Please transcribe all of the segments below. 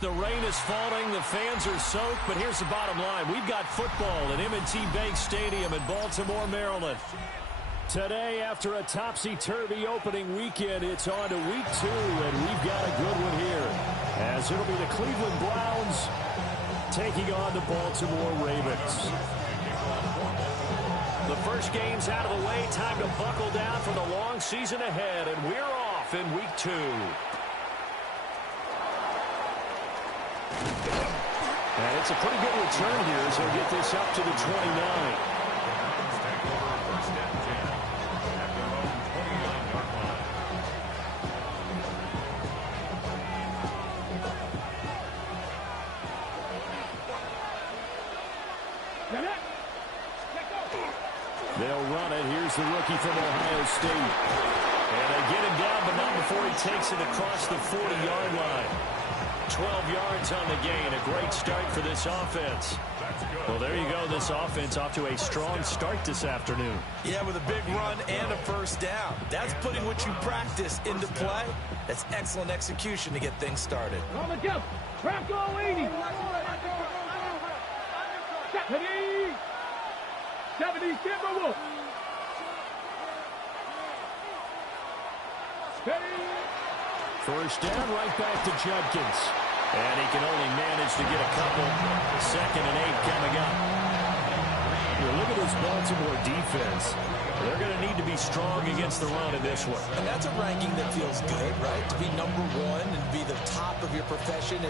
The rain is falling, the fans are soaked, but here's the bottom line. We've got football at M&T Bank Stadium in Baltimore, Maryland. Today, after a topsy-turvy opening weekend, it's on to week 2, and we've got a good one here. As it'll be the Cleveland Browns taking on the Baltimore Ravens. The first game's out of the way. Time to buckle down for the long season ahead, and we're off in week 2. And it's a pretty good return here as they'll get this up to the 29. They'll run it. Here's the rookie from Ohio State. And they get him down, but not before he takes it across the 40-yard line. 12 yards on the gain. A great start for this offense. Well, there you go. This offense off to a strong start this afternoon. Yeah, with a big run and a first down. That's putting what you practice into play. That's excellent execution to get things started. On the jump. Bronco 80. 70 Timberwolves. First down, right back to Judkins. And he can only manage to get a couple. 2nd and 8 coming up. Well, look at this Baltimore defense. They're going to need to be strong against the run in this one. And that's a ranking that feels good, right? To be number 1 and be the top of your profession.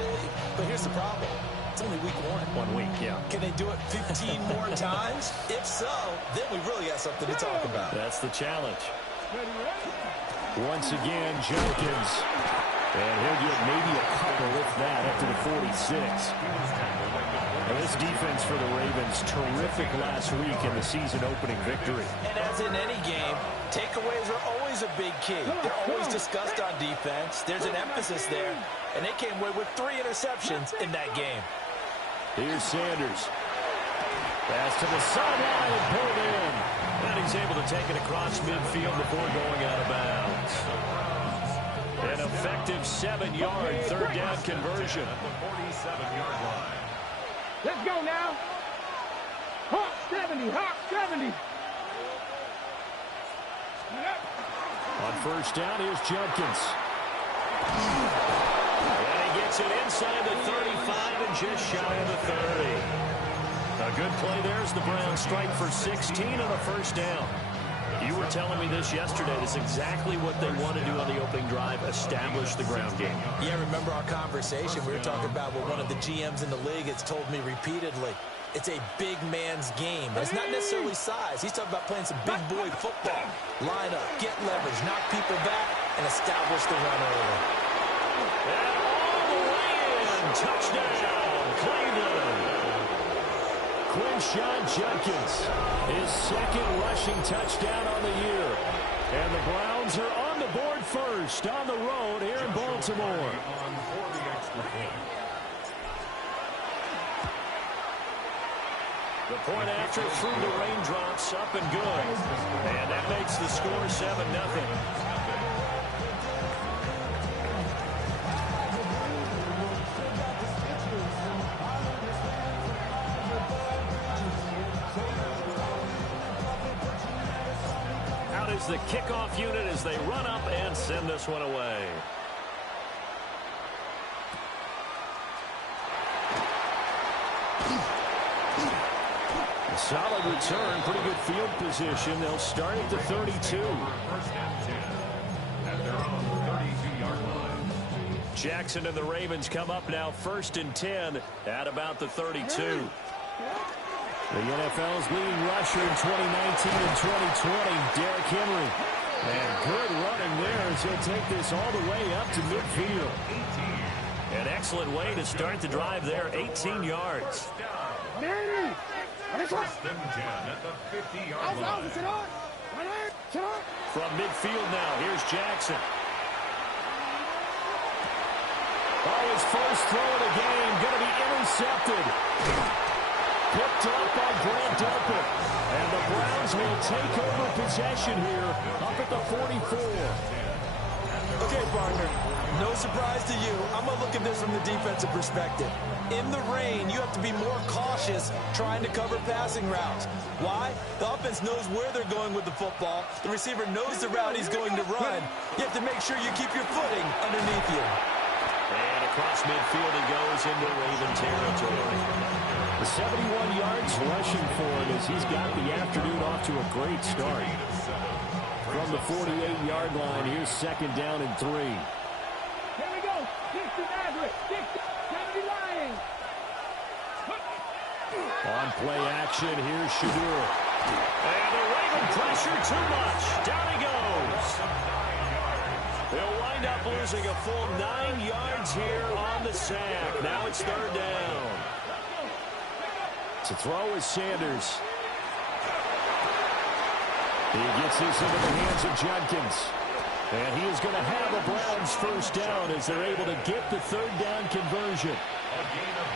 But here's the problem. It's only week 1. 1 week, yeah. Can they do it 15 more times? If so, then we really got something to talk about. That's the challenge. Once again, Judkins. And he'll get maybe a couple, if that, up to the 46. And this defense for the Ravens, terrific last week in the season-opening victory. And as in any game, takeaways are always a big key. They're always discussed on defense. There's an emphasis there. And they came away with 3 interceptions in that game. Here's Sanders. Pass to the sideline and pulled in. And he's able to take it across midfield before going out of bounds. An effective 7-yard third down conversion. At the 47-yard line. Let's go now. Hawk 70, Hawk 70. On first down, here's Judkins. And he gets it inside the 35 and just shy of the 30. A good play there as the Browns strike for 16 on a first down. You were telling me this yesterday. This is exactly what they want to do on the opening drive, establish the ground game. Yeah, remember our conversation? We were talking about what one of the GMs in the league has told me repeatedly. It's a big man's game. And it's not necessarily size. He's talking about playing some big boy football. Line up, get leverage, knock people back, and establish the run early. And all the way in. Touchdown, Cleveland. Quinshon Judkins, his 2nd rushing touchdown on the year. And the Browns are on the board first on the road here in Baltimore. The point after through the raindrops, up and good. And that makes the score 7-0. Is the kickoff unit as they run up and send this one away. A solid return, pretty good field position. They'll start at the 32. Jackson and the Ravens come up now 1st and 10 at about the 32. The NFL's leading rusher in 2019 and 2020, Derrick Henry. And good running there as he'll take this all the way up to midfield. An excellent way to start the drive there, 18 yards. First and 10 at the 50-yard line. From midfield now, here's Jackson. Oh, his first throw of the game, going to be intercepted. Picked up by Grant Delpit. And the Browns will take over possession here up at the 44. Okay, partner, no surprise to you. I'm going to look at this from the defensive perspective. In the rain, you have to be more cautious trying to cover passing routes. Why? The offense knows where they're going with the football. The receiver knows the route he's going to run. You have to make sure you keep your footing underneath you. And across midfield he goes into Raven territory. The 71 yards rushing for him as he's got the afternoon off to a great start. From the 48-yard line, here's second down and 3. Here we go. 60 Maverick. 60, 70 Lions. On play action, here's Shadur. And the Raven pressure too much. Down he goes. They'll wind up losing a full 9 yards here on the sack. Now it's third down. To throw is Sanders. He gets this into the hands of Judkins. And he is going to have a Browns first down as they're able to get the third down conversion.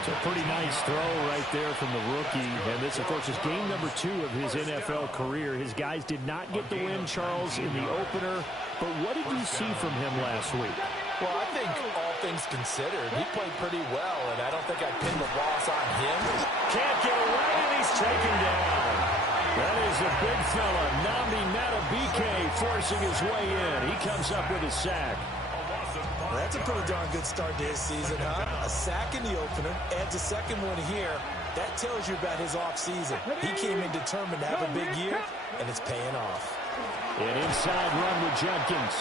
It's a pretty nice throw right there from the rookie. And this, of course, is game number 2 of his NFL career. His guys did not get the win, Charles, in the opener. But what did you see from him last week? Well, I think all things considered, he played pretty well, and I don't think I'd pin the loss on him. Can't get away, and he's taken down. That is a big fella, Nnamdi Madubuike, forcing his way in. He comes up with a sack. Well, that's a pretty darn good start to his season, huh? A sack in the opener, adds a second one here. That tells you about his offseason. He came in determined to have a big year, and it's paying off. An inside run with Judkins.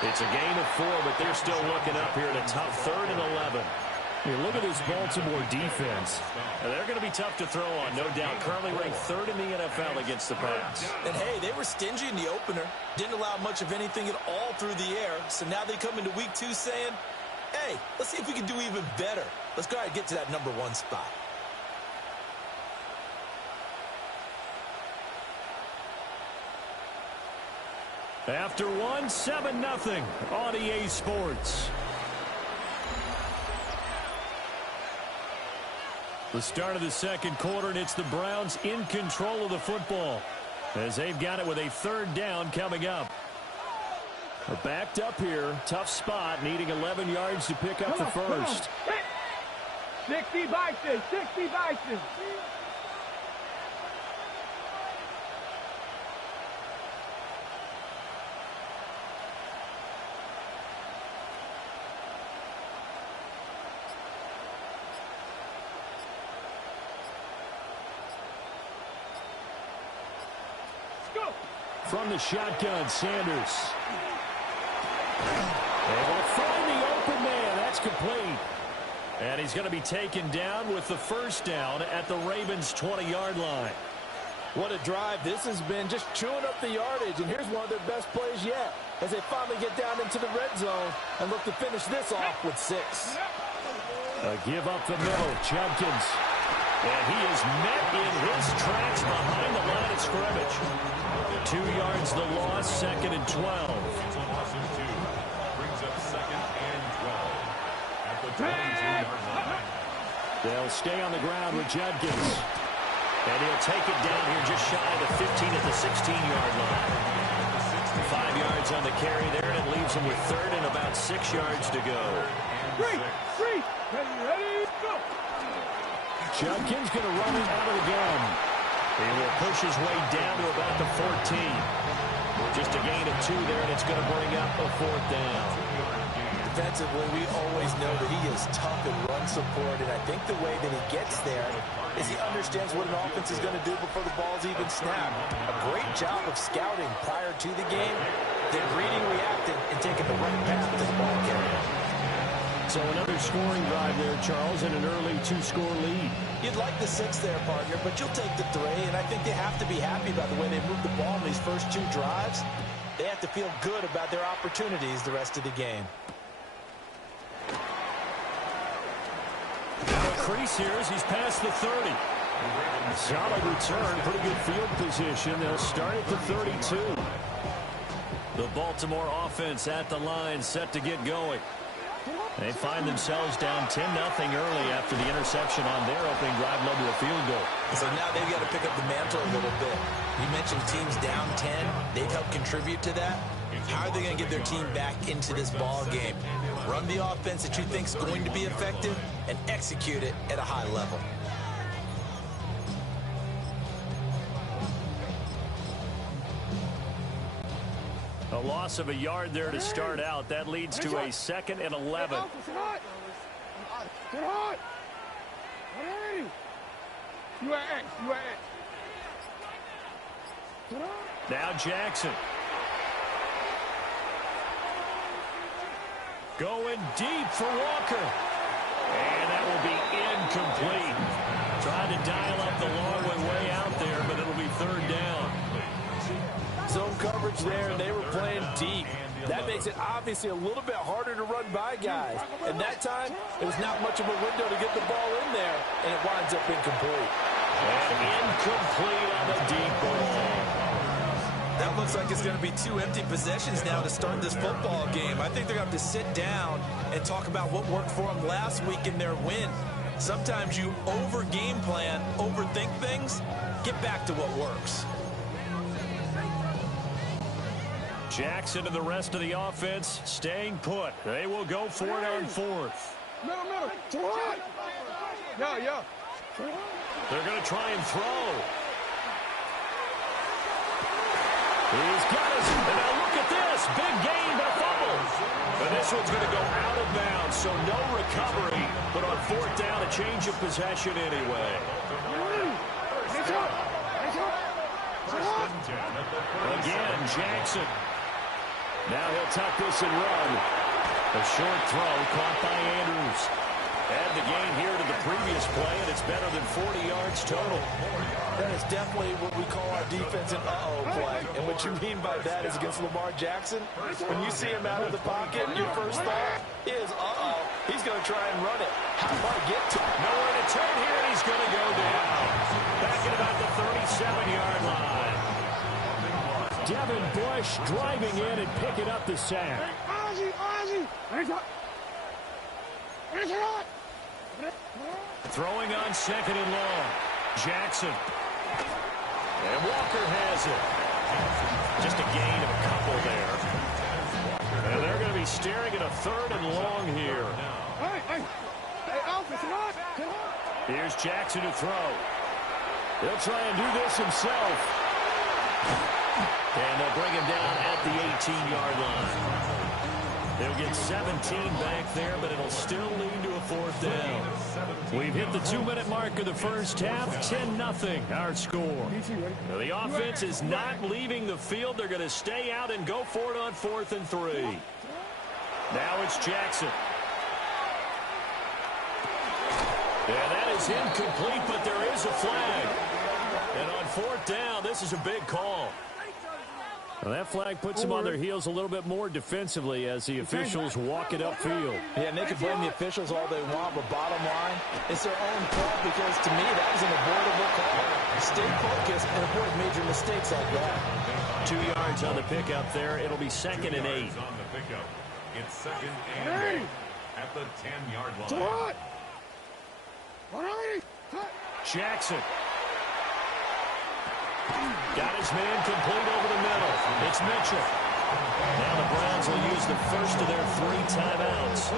It's a gain of 4, but they're still looking up here at a tough 3rd and 11. Here, look at this Baltimore defense. They're going to be tough to throw on, no doubt. Currently ranked 3rd in the NFL against the pass. And, hey, they were stingy in the opener. Didn't allow much of anything at all through the air. So now they come into week 2 saying, hey, let's see if we can do even better. Let's go ahead and get to that number 1 spot. After 1, 7-0 on EA Sports. The start of the second quarter, and it's the Browns in control of the football as they've got it with a third down coming up. They're backed up here. Tough spot, needing 11 yards to pick up the first. 60 Bison, 60 Bison. From the shotgun, Sanders. They will find the open man. That's complete. And he's going to be taken down with the first down at the Ravens' 20-yard line. What a drive this has been, just chewing up the yardage. And here's one of their best plays yet as they finally get down into the red zone and look to finish this off with 6. A give up the middle, Judkins. And he is met in his tracks behind the line of scrimmage. 2 yards the loss, 2nd and 12. Brings up 2nd and 12 at the 22-yard line. They'll stay on the ground with Judkins. And he'll take it down here just shy of the 15 at the 16-yard line. 5 yards on the carry there, and it leaves him with 3rd and about 6 yards to go. Ready, go! Judkins going to run it out of the gun. He will push his way down to about the 14. Just a gain of 2 there, and it's going to bring up a 4th down. Defensively, we always know that he is tough in run support, and I think the way that he gets there is he understands what an offense is going to do before the ball's even snapped. A great job of scouting prior to the game, then reading, reacting, and taking the right path to the ball carrier. So another scoring drive there, Charles, and an early 2-score lead. You'd like the 6 there, partner, but you'll take the 3, and I think they have to be happy about the way they moved the ball in these first 2 drives. They have to feel good about their opportunities the rest of the game. Now a crease here as he's past the 30. Solid return, pretty good field position. They'll start at the 32. The Baltimore offense at the line, set to get going. They find themselves down 10-0 early after the interception on their opening drive led to a field goal. So now they've got to pick up the mantle a little bit. You mentioned teams down 10. They've helped contribute to that. How are they going to get their team back into this ball game? Run the offense that you think is going to be effective and execute it at a high level. A loss of a yard there to start out. That leads to a 2nd and 11. Now Jackson. Going deep for Walker. And that will be incomplete. Trying to dial up the long way out there, but it'll be 3rd down. Zone coverage there, and they were playing deep. That makes it obviously a little bit harder to run by guys. And that time, it was not much of a window to get the ball in there, and it winds up incomplete. And incomplete on the deep ball. That looks like it's going to be 2 empty possessions now to start this football game. I think they're going to have to sit down and talk about what worked for them last week in their win. Sometimes you over-game plan, overthink things. Get back to what works. Jackson and the rest of the offense staying put. They will go for it on 4th. Middle. Yeah. They're going to try and throw. He's got his. Now look at this. Big gain, but a fumble. But this one's going to go out of bounds, so no recovery. But on 4th down, a change of possession anyway. Again, Jackson. Now he'll tuck this and run. A short throw caught by Andrews. Add the gain here to the previous play, and it's better than 40 yards total. That is definitely what we call our defense an uh-oh play. And what you mean by that is against Lamar Jackson, when you see him out of the pocket, your first thought is, uh-oh, he's going to try and run it. How do I get to it? Nowhere to turn here, and he's going to go down. Back at about the 37-yard line. Devin Bush driving in and picking up the sack. Throwing on 2nd and long. Jackson. And Walker has it. Just a gain of a couple there. And they're going to be staring at a 3rd and long here. Here's Jackson to throw. He'll try and do this himself. And they'll bring him down at the 18-yard line. They'll get 17 back there, but it'll still lead to a 4th down. We've hit the 2-minute mark of the first half. 10-0 our score. Now, the offense is not leaving the field. They're going to stay out and go for it on 4th and 3. Now it's Jackson. Yeah, that is incomplete, but there is a flag. And on 4th down, this is a big call. Well, that flag puts them on their heels a little bit more defensively as the officials walk it upfield. Yeah, and they can blame the officials all they want, but bottom line, it's their own fault because, to me, that was an avoidable call. Stay focused and avoid major mistakes like that. 2 yards on the pickup there. It'll be 2nd and 8. It's 2nd and 8 at the 10-yard line. Jackson. Got his man complete over the middle. It's Mitchell. Now the Browns will use the first of their 3 timeouts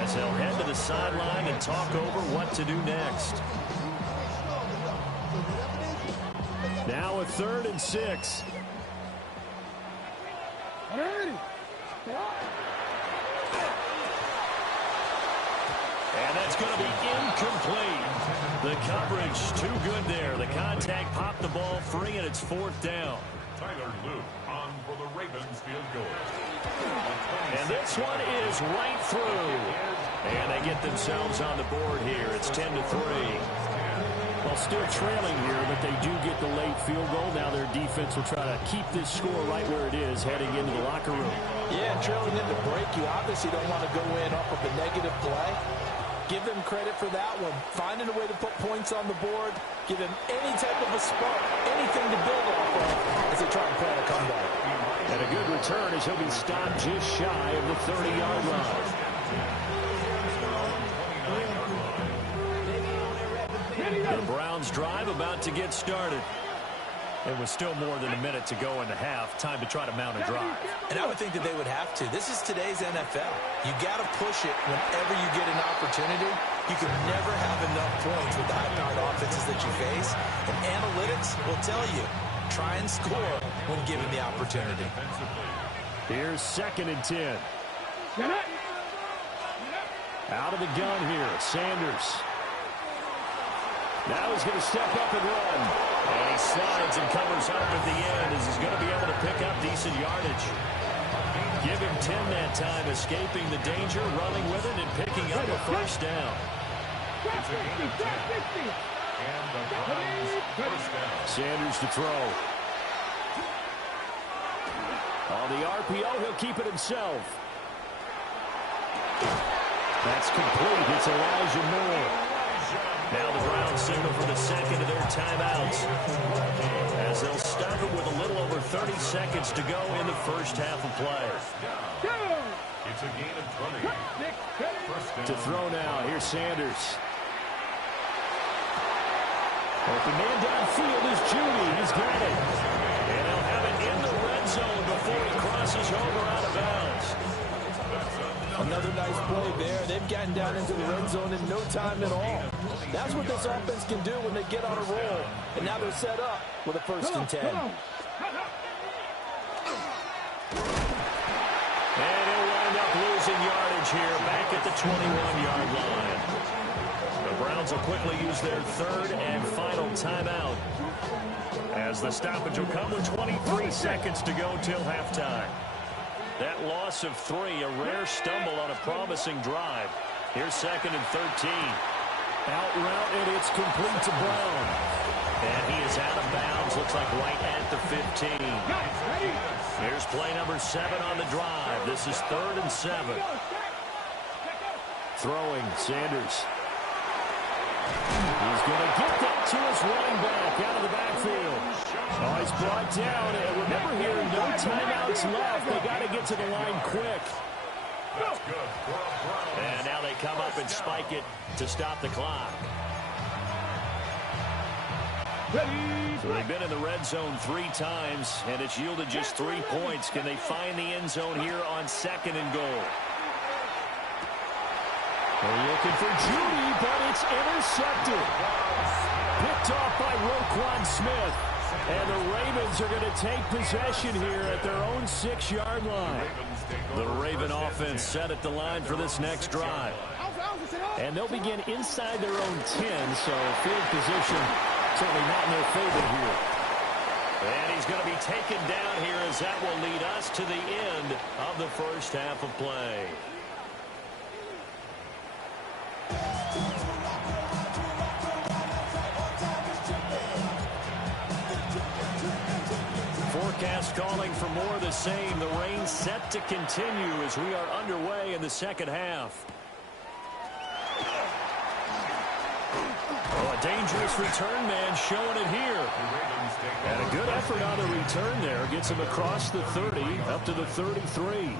as they'll head to the sideline and talk over what to do next. Now a 3rd and 6. And that's going to be incomplete. The coverage too good there. The contact popped the ball free, and it's 4th down. Tyler Luke on for the Ravens field goal. And this one is right through. And they get themselves on the board here. It's 10-3. Well, still trailing here, but they do get the late field goal. Now their defense will try to keep this score right where it is heading into the locker room. Yeah, and trailing into break, you obviously don't want to go in off of a negative play. Give them credit for that one. Finding a way to put points on the board, give them any type of a spark, anything to build off of as they try and plan a comeback. And a good return as he'll be stopped just shy of the 30-yard line. The Browns drive about to get started. It was still more than a minute to go in the half. Time to try to mount a drive. And I would think that they would have to. This is today's NFL. You got to push it whenever you get an opportunity. You can never have enough points with the high-powered offenses that you face. And analytics will tell you, try and score when given the opportunity. Here's 2nd and 10. Out of the gun here, Sanders. Now he's going to step up and run. And he slides and covers up at the end as he's going to be able to pick up decent yardage. Give him 10 that time, escaping the danger, running with it, and picking up a first down. It's a gain of 10. And the Browns first down. Sanders to throw. On the RPO, he'll keep it himself. That's complete. It's Elijah Moore. Now the Browns signal for the second of their timeouts as they'll stop it with a little over 30 seconds to go in the first half of play. It's a gain of 20. First down. To throw now, here's Sanders. Open man downfield is Judy. He's got it. And he'll have it in the red zone before he crosses over out of bounds. Another nice play there. They've gotten down into the red zone in no time at all. That's what this offense can do when they get on a roll. And now they're set up with a 1st and 10. And he'll wind up losing yardage here back at the 21-yard line. The Browns will quickly use their 3rd and final timeout as the stoppage will come with 23 seconds to go till halftime. That loss of 3, a rare stumble on a promising drive. Here's 2nd and 13. Out route, and it's complete to Brown. And he is out of bounds, looks like right at the 15. Here's play number 7 on the drive. This is 3rd and 7. Throwing, Sanders. He's going to get that to his running back out of the backfield. Oh, he's brought down. And remember here, no timeouts left. They got to get to the line quick. That's good. And now they come up and spike it to stop the clock. So they've been in the red zone 3 times, and it's yielded just 3 points. Can they find the end zone here on 2nd and goal? They're looking for Judy, but it's intercepted. Picked off by Roquan Smith. And the Ravens are going to take possession here at their own 6-yard line. The Raven offense set at the line for this next drive. And they'll begin inside their own 10, so field position certainly not in their favor here. And he's going to be taken down here as that will lead us to the end of the first half of play. Forecast calling for more of the same. The rain set to continue as we are underway in the second half. Oh, a dangerous return man showing it here. And a good effort on the return there. Gets him across the 30 up to the 33.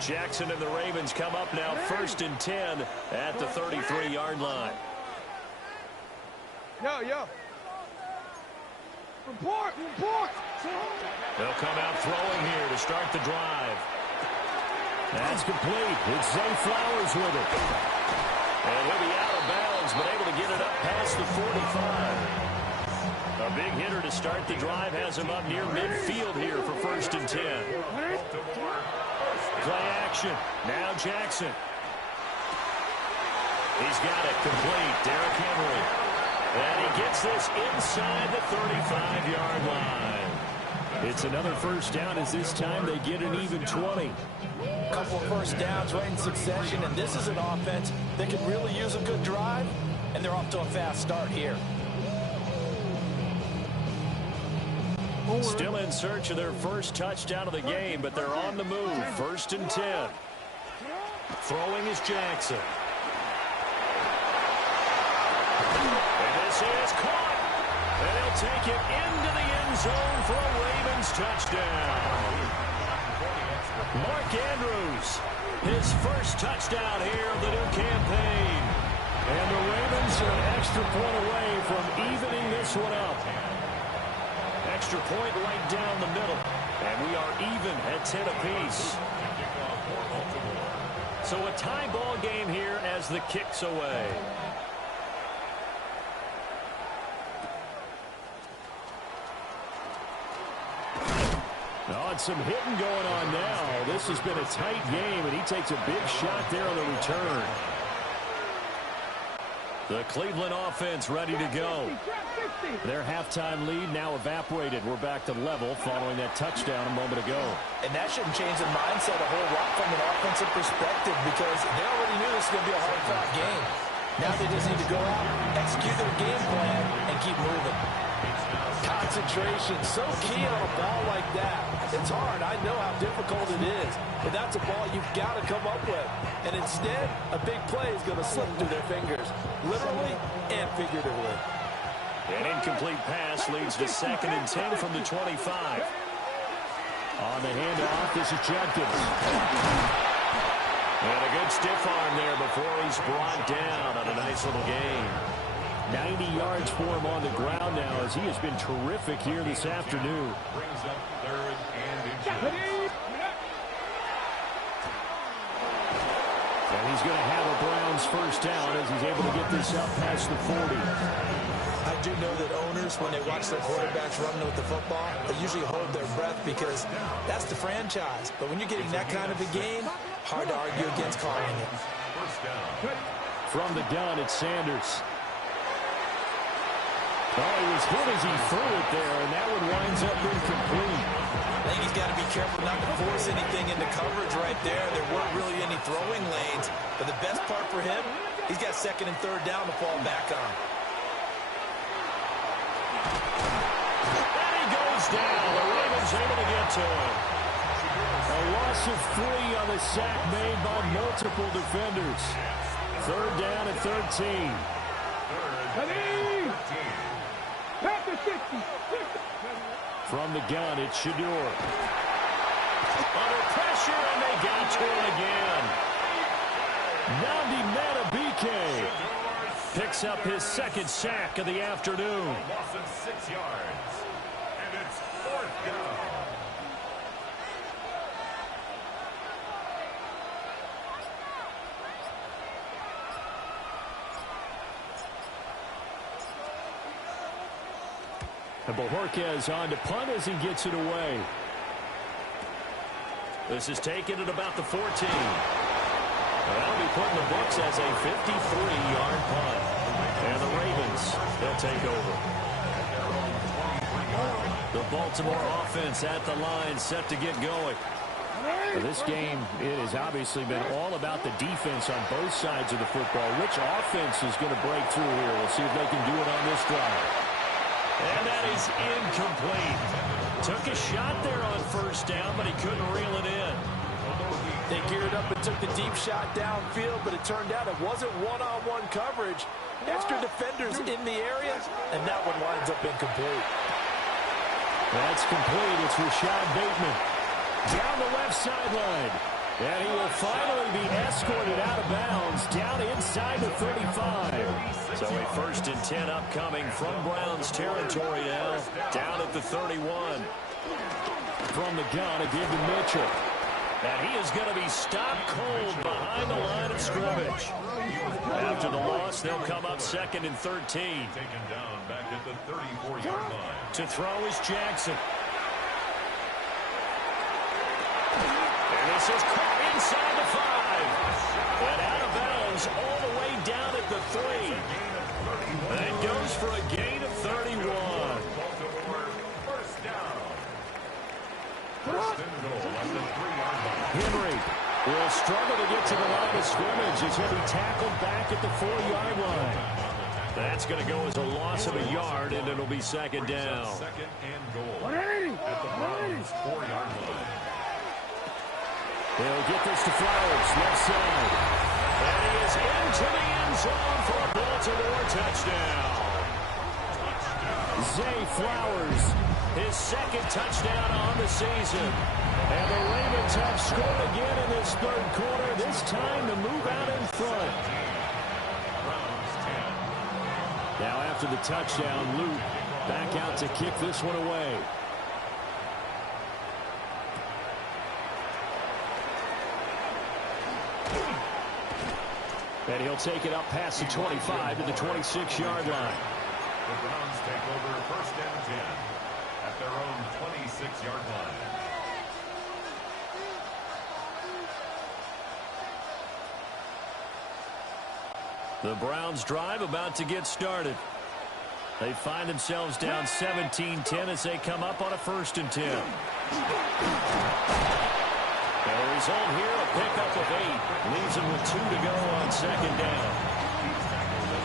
Jackson and the Ravens come up now 1st and 10 at the 33-yard line. Yo. Report. They'll come out throwing here to start the drive. That's complete. It's Zay Flowers with it. And he'll be out of bounds, but able to get it up past the 45. A big hitter to start the drive has him up near midfield here for 1st and 10. Play action. Now Jackson. He's got it complete. Derrick Henry. And he gets this inside the 35-yard line. It's another first down as this time they get an even 20. A couple of first downs right in succession, and this is an offense that can really use a good drive, and they're off to a fast start here. Still in search of their first touchdown of the game, but they're on the move. 1st and 10. Throwing is Jackson. This is caught. And he'll take it into the end zone for a Ravens touchdown. Mark Andrews, his first touchdown here of the new campaign. And the Ravens are an extra point away from evening this one up. Extra point right down the middle. And we are even at 10 apiece. So a tie ball game here as the kick's away. Oh, and some hitting going on now. This has been a tight game, and he takes a big shot there on the return. The Cleveland offense ready to go. Their halftime lead now evaporated. We're back to level following that touchdown a moment ago. And that shouldn't change the mindset a whole lot from an offensive perspective because they already knew this was going to be a hard-fought game. Now they just need to go out, execute their game plan, and keep moving. Concentration, so key on a ball like that. It's hard. I know how difficult it is, but that's a ball you've got to come up with. And instead, a big play is going to slip through their fingers, literally and figuratively. An incomplete pass leads to 2nd and 10 from the 25. On the handoff, this is Jenkins. And a good stiff arm there before he's brought down on a nice little gain. 90 yards for him on the ground now as he has been terrific here this afternoon. Brings up 3rd and inches. And he's going to have a Browns first down as he's able to get this up past the 40. I do know that owners, when they watch their quarterbacks running with the football, they usually hold their breath because that's the franchise. But when you're getting that kind of a game, hard to argue against calling it. First down. From the gun, it's Sanders. Oh, he was hit as he threw it there, and that one winds up incomplete. I think he's got to be careful not to force anything into coverage right there. There weren't really any throwing lanes. But the best part for him, he's got 2nd and 3rd down to fall back on. And he goes down. The Ravens able to get to him. A loss of 3 on the sack made by multiple defenders. 3rd down and 13. From the gun, it's Shador. Under pressure, and they got to him again. Nnamdi Madubuike picks up his 2nd sack of the afternoon. Loss of 6 yards. And it's 4th down. And Bojorquez on to punt as he gets it away. This is taken at about the 14. That'll be put in the books as a 53-yard punt. And the Ravens, they'll take over. The Baltimore offense at the line, set to get going. This game, it has obviously been all about the defense on both sides of the football. Which offense is going to break through here? We'll see if they can do it on this drive. And that is incomplete. Took a shot there on 1st down, but he couldn't reel it in. They geared up and took the deep shot downfield, but it turned out it wasn't one-on-one coverage. Extra defenders in the area, and that one winds up incomplete. That's complete. It's Rashad Bateman. Down the left sideline. And he will finally be escorted out of bounds down inside the 35. So a 1st and 10 upcoming from Browns territory now. Down at the 31. From the gun, a give to Mitchell. And he is going to be stopped cold behind the line of scrimmage. After the loss, they'll come up 2nd and 13. Taken down back at the 34-yard line. To throw is Jackson. And this is caught inside the 5. And out of bounds all the way down at the 3. And it goes for a gain of 31. Baltimore, first down. First and goal at the 3-yard line. Henry will struggle to get to the line of scrimmage as he'll be tackled back at the 4-yard line. That's going to go as a loss of a yard, and it'll be 2nd down. 2nd and goal at the Browns' 4-yard line. They'll get this to Flowers, left side. And he is into the end zone for a Baltimore touchdown. Zay Flowers, his second touchdown on the season. And the Ravens have scored again in this third quarter, this time to move out in front. Now after the touchdown, Luke back out to kick this one away. And he'll take it up past the 25 to the 26-yard line. The Browns take over first and 10 at their own 26-yard line. The Browns drive about to get started. They find themselves down 17-10 as they come up on a first and 10. And the result here, a pickup of 8. Leaves them with 2 to go on second down.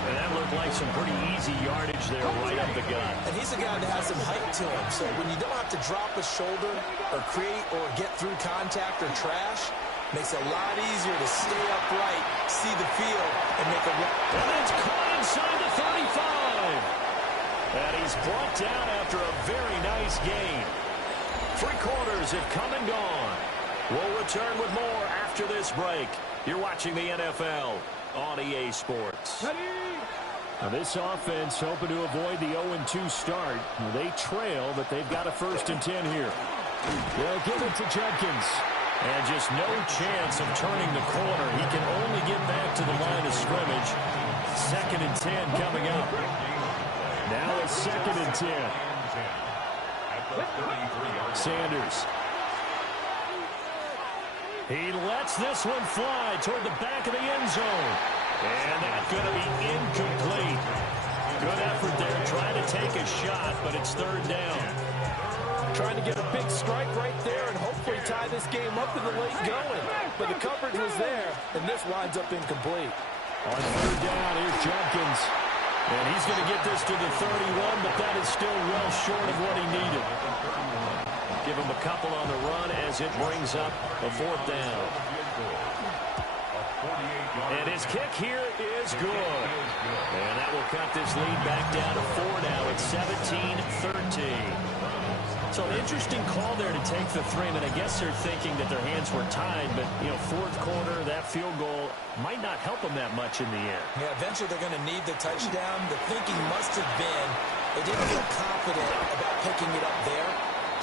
And that looked like some pretty easy yardage there right up the gut. And he's a guy that has some height to him. So when you don't have to drop a shoulder or create or get through contact or trash, makes it a lot easier to stay upright, see the field, and make a run. And it's caught inside the 35. And he's brought down after a very nice gain. 3 quarters have come and gone. We'll return with more after this break. You're watching the NFL on EA Sports. Now this offense hoping to avoid the 0-2 start. They trail, but they've got a first and 10 here. They'll give it to Jenkins. And just no chance of turning the corner. He can only get back to the line of scrimmage. Second and 10 coming up. Now it's second and 10. Sanders. He lets this one fly toward the back of the end zone. And that's going to be incomplete. Good effort there trying to take a shot, but it's third down. Trying to get a big strike right there and hopefully tie this game up in the late going. But the coverage was there, and this winds up incomplete. On third down, here's Jenkins. And he's going to get this to the 31, but that is still well short of what he needed. Give him a couple on the run as it brings up a fourth down. And his kick here is good. And that will cut this lead back down to 4 now. It's 17-13. So an interesting call there to take the 3. I guess they're thinking that their hands were tied, but, you know, fourth quarter, that field goal might not help them that much in the end. Yeah, eventually they're going to need the touchdown. The thinking must have been they didn't feel confident about picking it up there,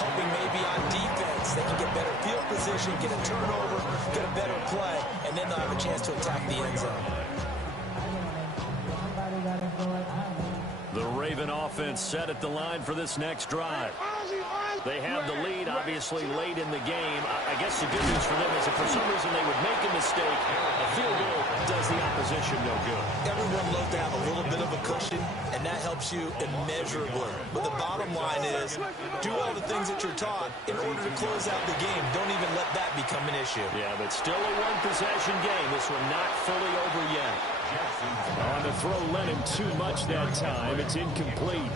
hoping maybe on defense they can get better field position, get a turnover, get a better play, and then they'll have a chance to attack the end zone. The Raven offense set at the line for this next drive. They have the lead, obviously, late in the game. I guess the good news for them is if for some reason they would make a mistake, a field goal does the opposition no good. Everyone loves to have a little bit of a cushion, and that helps you immeasurably. But the bottom line is, do all the things that you're taught in order to close out the game. Don't even let that become an issue. Yeah, but still a one-possession game. This one not fully over yet. On the throw, led him too much that time. It's incomplete.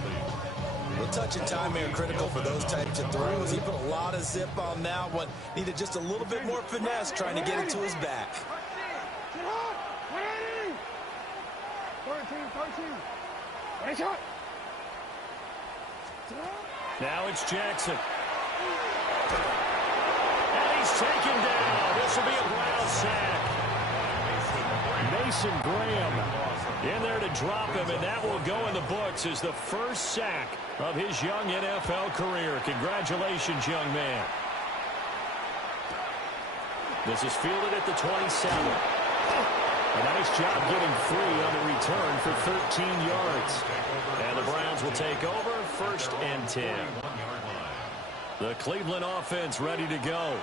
The touch and time are critical for those types of throws. He put a lot of zip on that one. Needed just a little bit more finesse trying to get it to his back. 13. Now it's Jackson. And he's taken down. This will be a Brown sack. Mason Graham in there to drop him, and that will go in the books as the first sack of his young NFL career. Congratulations, young man. This is fielded at the 27. A nice job getting free on the return for 13 yards. And the Browns will take over first and 10. The Cleveland offense ready to go.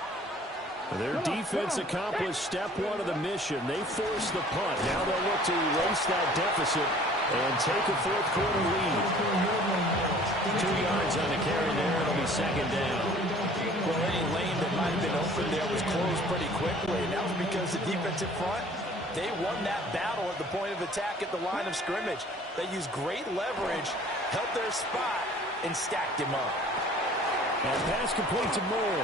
Their defense accomplished step 1 of the mission. They forced the punt. Now they'll look to erase that deficit and take a fourth quarter lead. 2 yards on the carry there. It'll be second down. Well, any lane that might have been open there was closed pretty quickly, and that was because the defensive front, they won that battle at the point of attack at the line of scrimmage. They used great leverage, held their spot, and stacked him up. And pass complete to Moore.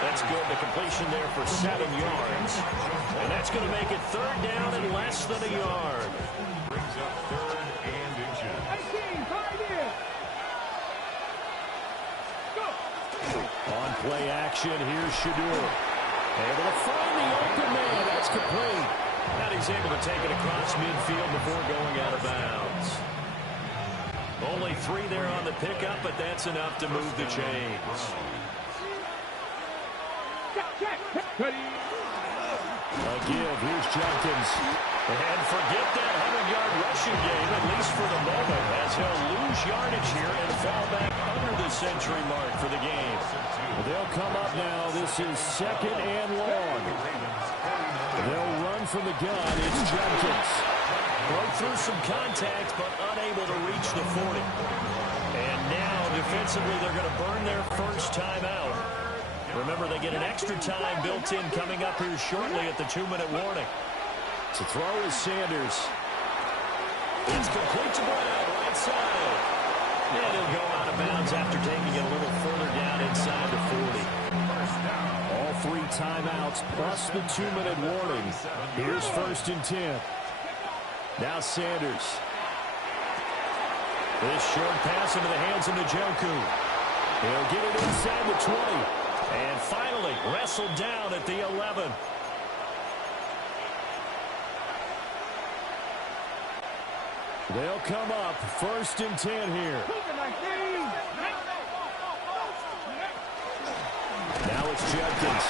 That's good. The completion there for 7 yards. And that's going to make it third down and less than a yard. Brings up third and inches. On play action, here's Shadur. Able to find the open man. That's complete. And he's able to take it across midfield before going out of bounds. Only 3 there on the pickup, but that's enough to move the chains. A give. Here's Jenkins. And forget that 100-yard rushing game, at least for the moment, as he'll lose yardage here and fall back under the century mark for the game. They'll come up now. This is 2nd and long. They'll run from the gun. It's Jenkins. Broke through some contact, but unable to reach the 40. And now, defensively, they're going to burn their first timeout. Remember, they get an extra time built in coming up here shortly at the 2-minute warning. To throw is Sanders. It's complete to Brown, right side. And he'll go out of bounds after taking it a little further down inside the 40. All 3 timeouts plus the 2-minute warning. Here's 1st and 10. Now Sanders. This short pass into the hands of Njoku. He'll get it inside the 20. And finally wrestled down at the 11. They'll come up 1st and 10 here. Now it's Jenkins.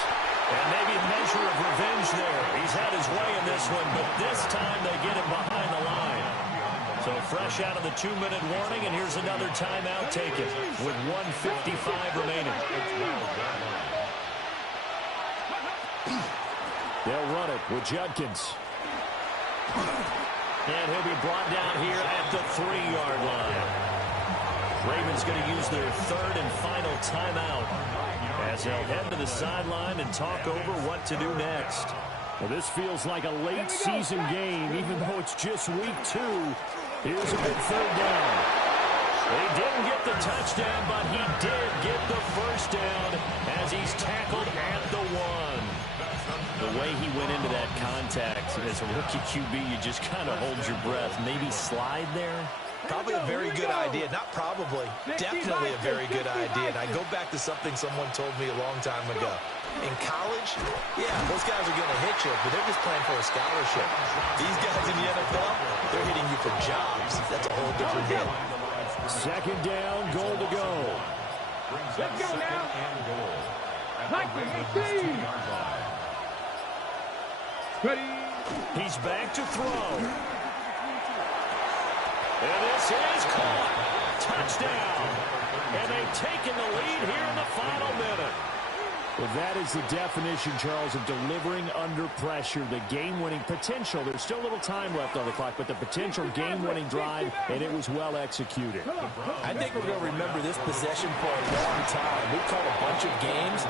And maybe a measure of revenge there. He's had his way in this one, but this time they get him behind the line. So fresh out of the 2-minute warning, and here's another timeout taken with 1:55 remaining. They'll run it with Judkins. And he'll be brought down here at the 3-yard line. Ravens going to use their 3rd and final timeout as they'll head to the sideline and talk over what to do next. Well, this feels like a late season game, even though it's just week 2. Here's a big 3rd down. They didn't get the touchdown, but he did get the first down as he's tackled at the 1. The way he went into that contact as a rookie QB, you just kind of hold your breath. Maybe slide there? Probably a very good idea. Not probably. Definitely a very good idea. And I go back to something someone told me a long time ago. In college, yeah, those guys are going to hit you, but they're just playing for a scholarship. These guys in the NFL, they're hitting you for jobs. That's a whole different hit. 2nd down, goal to go. Let's go now. Like the 18. Ready. He's back to throw. And this is caught. Touchdown. And they've taken the lead here in the final minute. Well, that is the definition, Charles, of delivering under pressure. The game-winning potential. There's still a little time left on the clock, but the potential game-winning drive, and it was well executed. I think we're going to remember this possession for a long time. We've called a bunch of games,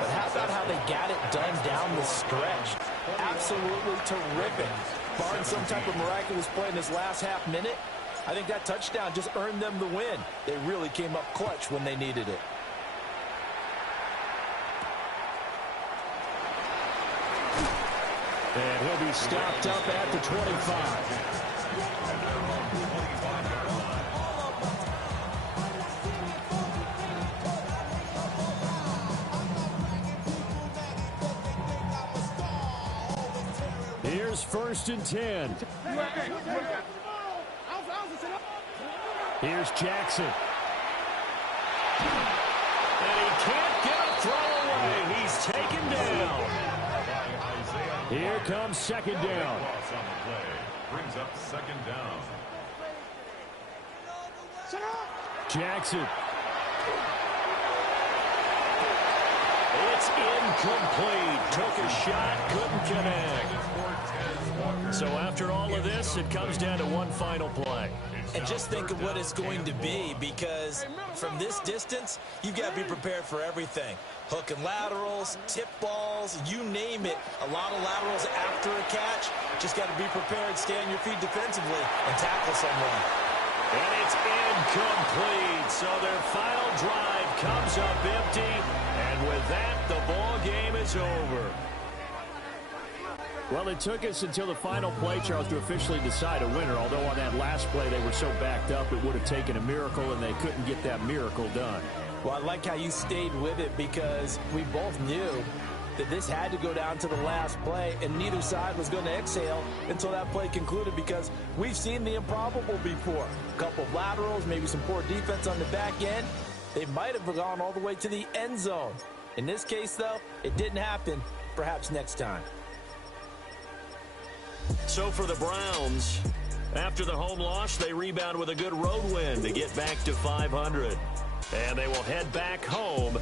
but how about how they got it done down the stretch? Absolutely terrific. Barring some type of miraculous play in this last half minute, I think that touchdown just earned them the win. They really came up clutch when they needed it. And he'll be stopped up at the 25. Here's 1st and 10. Here's Jackson. And he can't get a throw away. He's taken down. Here comes 2nd down. Brings up 2nd down. Jackson. It's incomplete. Took a shot, couldn't connect. So after all of this, it comes down to one final play. And just think of what it's going to be, because from this distance, you've got to be prepared for everything. Hook and laterals, tip balls, you name it. A lot of laterals after a catch. Just got to be prepared, stay on your feet defensively, and tackle someone. And it's incomplete. So their final drive comes up empty. And with that, the ball game is over. Well, it took us until the final play, Charles, to officially decide a winner. Although on that last play they were so backed up, it would have taken a miracle, and they couldn't get that miracle done. Well, I like how you stayed with it because we both knew that this had to go down to the last play, and neither side was going to exhale until that play concluded because we've seen the improbable before. A couple of laterals, maybe some poor defense on the back end. They might have gone all the way to the end zone. In this case, though, it didn't happen. Perhaps next time. So for the Browns, after the home loss, they rebound with a good road win to get back to 500. And they will head back home